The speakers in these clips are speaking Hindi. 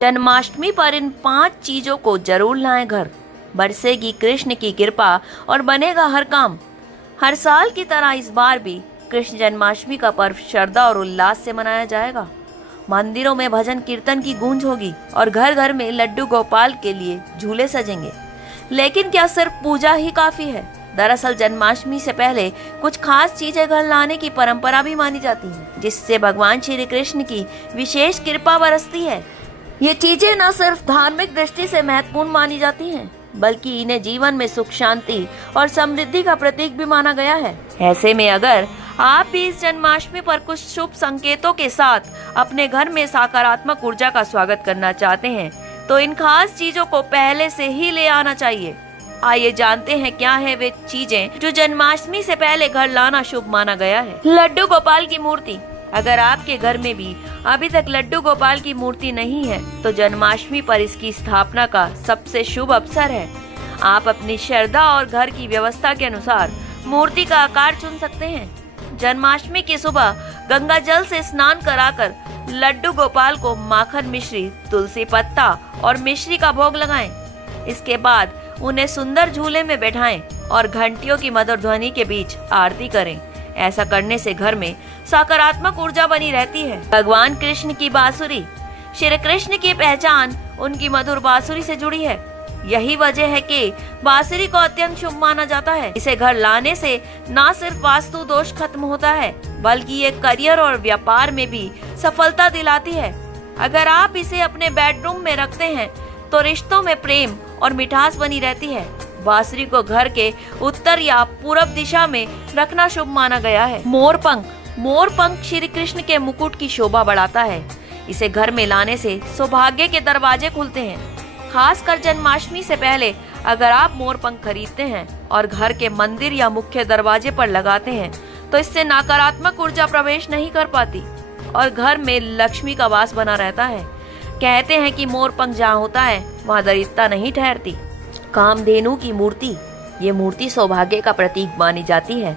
जन्माष्टमी पर इन 5 चीजों को जरूर लाएं घर। बरसेगी कृष्ण की कृपा और बनेगा हर काम। हर साल की तरह इस बार भी कृष्ण जन्माष्टमी का पर्व श्रद्धा और उल्लास से मनाया जाएगा। मंदिरों में भजन कीर्तन की गूंज होगी और घर घर में लड्डू गोपाल के लिए झूले सजेंगे। लेकिन क्या सिर्फ पूजा ही काफी है? दरअसल जन्माष्टमी से पहले कुछ खास चीजें घर लाने की परंपरा भी मानी जाती है, जिससे भगवान श्री कृष्ण की विशेष कृपा बरसती है। ये चीजें न सिर्फ धार्मिक दृष्टि से महत्वपूर्ण मानी जाती हैं, बल्कि इन्हें जीवन में सुख, शांति और समृद्धि का प्रतीक भी माना गया है। ऐसे में अगर आप भी इस जन्माष्टमी पर कुछ शुभ संकेतों के साथ अपने घर में सकारात्मक ऊर्जा का स्वागत करना चाहते हैं, तो इन खास चीजों को पहले से ही ले आना चाहिए। आइए जानते हैं क्या है वे चीजें जो जन्माष्टमी से पहले घर लाना शुभ माना गया है। लड्डू गोपाल की मूर्ति। अगर आपके घर में भी अभी तक लड्डू गोपाल की मूर्ति नहीं है, तो जन्माष्टमी पर इसकी स्थापना का सबसे शुभ अवसर है। आप अपनी श्रद्धा और घर की व्यवस्था के अनुसार मूर्ति का आकार चुन सकते हैं। जन्माष्टमी की सुबह गंगा जल से स्नान कराकर लड्डू गोपाल को माखन मिश्री, तुलसी पत्ता और मिश्री का भोग लगाएं। इसके बाद उन्हें सुंदर झूले में बैठाएं और घंटियों की मधुर ध्वनि के बीच आरती करें। ऐसा करने से घर में सकारात्मक ऊर्जा बनी रहती है। भगवान कृष्ण की बांसुरी। श्री कृष्ण की पहचान उनकी मधुर बांसुरी से जुड़ी है। यही वजह है कि बांसुरी को अत्यंत शुभ माना जाता है। इसे घर लाने से न सिर्फ वास्तु दोष खत्म होता है, बल्कि ये करियर और व्यापार में भी सफलता दिलाती है। अगर आप इसे अपने बेडरूम में रखते हैं, तो रिश्तों में प्रेम और मिठास बनी रहती है। बांसुरी को घर के उत्तर या पूरब दिशा में रखना शुभ माना गया है। मोर पंख। मोर पंख श्री कृष्ण के मुकुट की शोभा बढ़ाता है। इसे घर में लाने से सौभाग्य के दरवाजे खुलते हैं। खासकर जन्माष्टमी से पहले अगर आप मोर पंख खरीदते हैं और घर के मंदिर या मुख्य दरवाजे पर लगाते हैं, तो इससे नकारात्मक ऊर्जा प्रवेश नहीं कर पाती और घर में लक्ष्मी का वास बना रहता है। कहते हैं कि मोर पंख जहाँ होता है, वहाँ दरिद्रता नहीं ठहरती। कामधेनु की मूर्ति। ये मूर्ति सौभाग्य का प्रतीक मानी जाती है।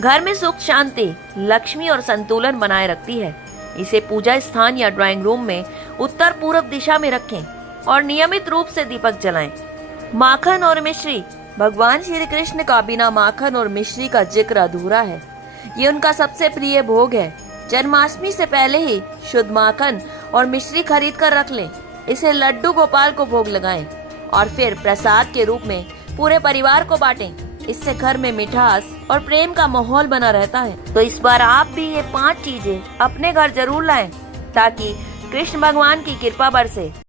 घर में सुख, शांति, लक्ष्मी और संतुलन बनाए रखती है। इसे पूजा स्थान या ड्राइंग रूम में उत्तर पूर्व दिशा में रखें और नियमित रूप से दीपक जलाएं। माखन और मिश्री। भगवान श्री कृष्ण का बिना माखन और मिश्री का जिक्र अधूरा है। ये उनका सबसे प्रिय भोग है। जन्माष्टमी से पहले ही शुद्ध माखन और मिश्री खरीद कर रख लें। इसे लड्डू गोपाल को भोग लगाएं और फिर प्रसाद के रूप में पूरे परिवार को बांटें। इससे घर में मिठास और प्रेम का माहौल बना रहता है। तो इस बार आप भी ये 5 चीजें अपने घर जरूर लाएं, ताकि कृष्ण भगवान की कृपा बरसे।